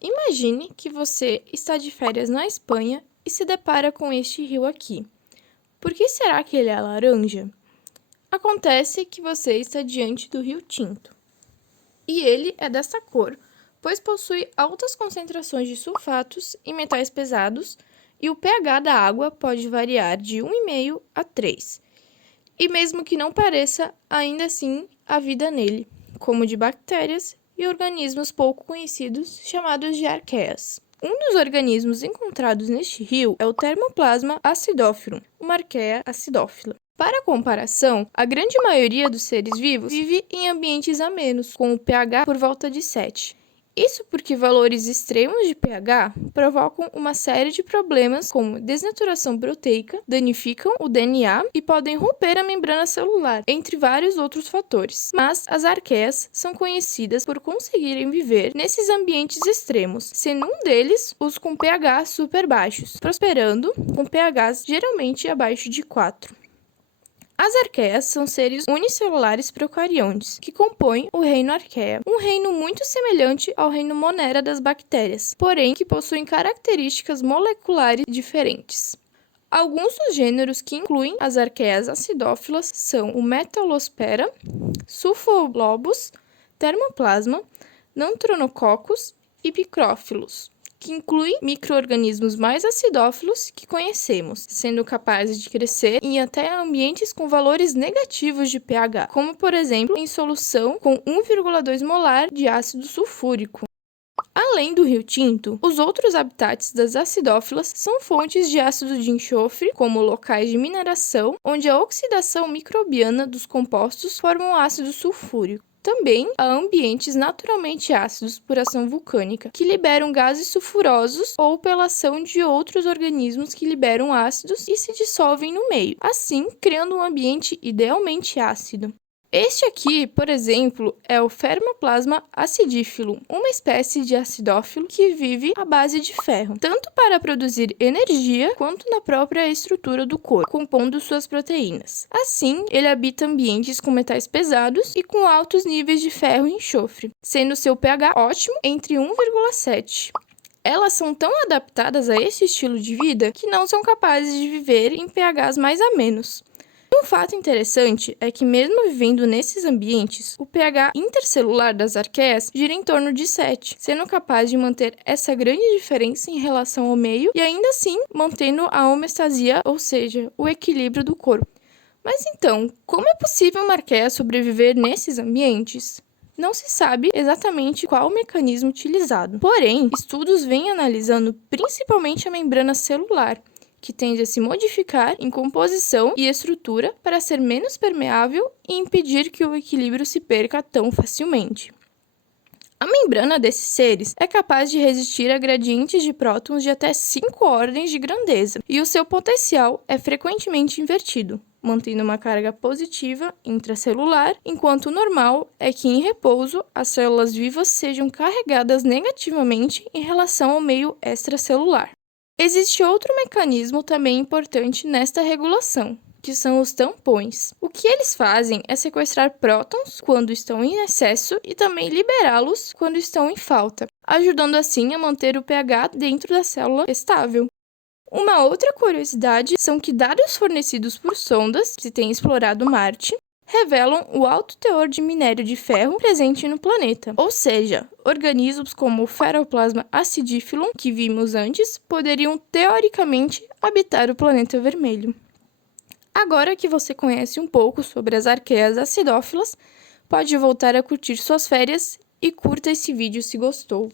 Imagine que você está de férias na Espanha e se depara com este rio aqui. Por que será que ele é laranja? Acontece que você está diante do Rio Tinto. E ele é dessa cor, pois possui altas concentrações de sulfatos e metais pesados, e o pH da água pode variar de 1,5 a 3. E mesmo que não pareça, ainda assim há vida nele, como de bactérias e organismos pouco conhecidos chamados de arqueias. Um dos organismos encontrados neste rio é o Thermoplasma acidophilum, uma arqueia acidófila. Para comparação, a grande maioria dos seres vivos vive em ambientes amenos, com o pH por volta de 7. Isso porque valores extremos de pH provocam uma série de problemas como desnaturação proteica, danificam o DNA e podem romper a membrana celular, entre vários outros fatores. Mas as arqueias são conhecidas por conseguirem viver nesses ambientes extremos, sendo um deles os com pH super baixos, prosperando com pHs geralmente abaixo de 4. As arqueias são seres unicelulares procariontes, que compõem o reino arqueia, um reino muito semelhante ao reino Monera das bactérias, porém que possuem características moleculares diferentes. Alguns dos gêneros que incluem as arqueias acidófilas são o Metalosphaera, Sulfolobus, Thermoplasma, Nantronococcus e Picrófilos, que inclui micro-organismos mais acidófilos que conhecemos, sendo capazes de crescer em até ambientes com valores negativos de pH, como por exemplo em solução com 1,2 molar de ácido sulfúrico. Além do Rio Tinto, os outros habitats das acidófilas são fontes de ácido de enxofre, como locais de mineração, onde a oxidação microbiana dos compostos forma um ácido sulfúrico. Também há ambientes naturalmente ácidos por ação vulcânica, que liberam gases sulfurosos ou pela ação de outros organismos que liberam ácidos e se dissolvem no meio, assim criando um ambiente idealmente ácido. Este aqui, por exemplo, é o Thermoplasma acidifilum, uma espécie de acidófilo que vive à base de ferro, tanto para produzir energia quanto na própria estrutura do corpo, compondo suas proteínas. Assim, ele habita ambientes com metais pesados e com altos níveis de ferro e enxofre, sendo seu pH ótimo entre 1,7. Elas são tão adaptadas a esse estilo de vida que não são capazes de viver em pHs mais amenos. Um fato interessante é que, mesmo vivendo nesses ambientes, o pH intercelular das arqueias gira em torno de 7, sendo capaz de manter essa grande diferença em relação ao meio e ainda assim mantendo a homeostasia, ou seja, o equilíbrio do corpo. Mas então, como é possível uma arqueia sobreviver nesses ambientes? Não se sabe exatamente qual o mecanismo utilizado, porém, estudos vêm analisando principalmente a membrana celular, que tende a se modificar em composição e estrutura para ser menos permeável e impedir que o equilíbrio se perca tão facilmente. A membrana desses seres é capaz de resistir a gradientes de prótons de até 5 ordens de grandeza, e o seu potencial é frequentemente invertido, mantendo uma carga positiva intracelular, enquanto o normal é que, em repouso, as células vivas sejam carregadas negativamente em relação ao meio extracelular. Existe outro mecanismo também importante nesta regulação, que são os tampões. O que eles fazem é sequestrar prótons quando estão em excesso e também liberá-los quando estão em falta, ajudando assim a manter o pH dentro da célula estável. Uma outra curiosidade são que dados fornecidos por sondas que têm explorado Marte revelam o alto teor de minério de ferro presente no planeta. Ou seja, organismos como o Thermoplasma acidifilum, que vimos antes, poderiam teoricamente habitar o planeta vermelho. Agora que você conhece um pouco sobre as arqueias acidófilas, pode voltar a curtir suas férias e curta esse vídeo se gostou.